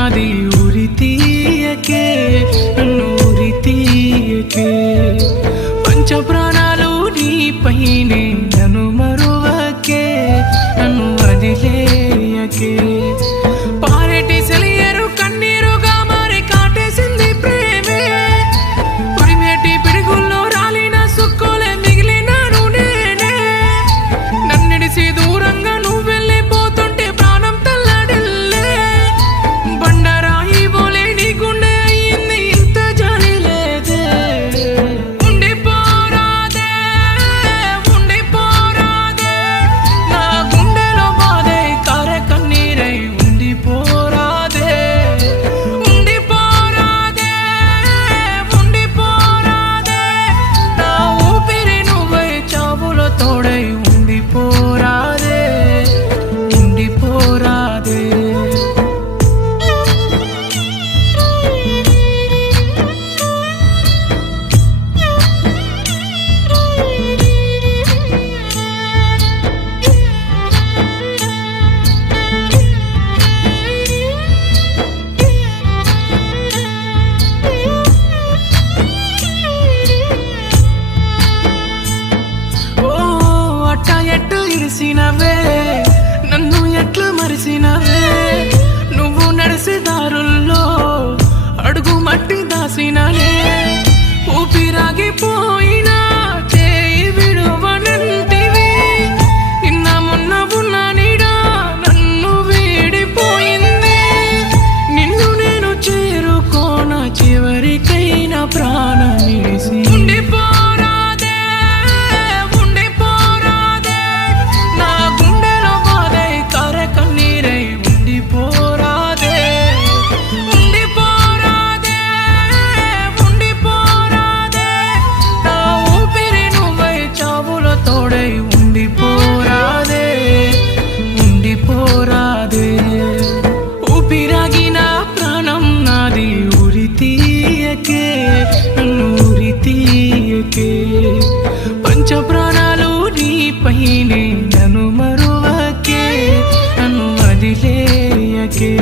నాది ఉరి తీయకే నన్ను ఉరి తీయకే పంచ ప్రాణాలు నీపైనే నన్ను మరువకే నన్ను వదిలేయకే పారేటి సెలియరు కన్నీరుగా మారి కాటేసింది ప్రేమే ఉరిమేటి పిడుగుల్లో రాలిన సుక్కులే మిగిలినాను నేనే నన్నిడిసి దూరంగా నువ్వు వెళ్ళిపోతుంటే ప్రాణం తల్లడిల్లే బండరాయి బోలే నీ గుండె అయ్యింది ఇంత జాలి లేదే ఉండిపోరాదే ఉండిపోరాదే నా గుండెలో బాధే కారే కన్నీరై ఉండిపోరాదే ఉండిపోరాదే ఉండిపోరాదే నా ఊపిరి నువ్వై చావులో తోడై ఉండిపోరాదే ఉండిపోరాదే ఓ అట్ట ఎట్టు ఇరిసినవే నన్ను ఎట్లా మరిసినవే నువ్వు నడిసే దారుల్లో అడుగు మట్టి దాసిననే ఊపిరాగిపోయినా చేయి విడువనంటివి నిన్న మొన్న ఉన్న నీడా నన్ను వీడిపోయింది నిన్ను నేను చేరుకోన చివరికైనా ప్రాణం నిలిసి ఉండిపోరాదే ఉండిపోరాదే నా గుండెలో బాధై కారే కన్నీరై ఉండిపోరాదే ఉండిపోరాదే ఉండిపోరాదే నా ఊపిరి నువ్వై చావులో తోడై ఉండిపోరాదే ఉండిపోరాదే ఊపిరాగిన ప్రాణం నాది ఉరి తీయకే నన్ను ఉరి తీయకే పంచ ప్రాణాలు నీపైనే నన్ను మరువకే నన్ను వదిలేయకే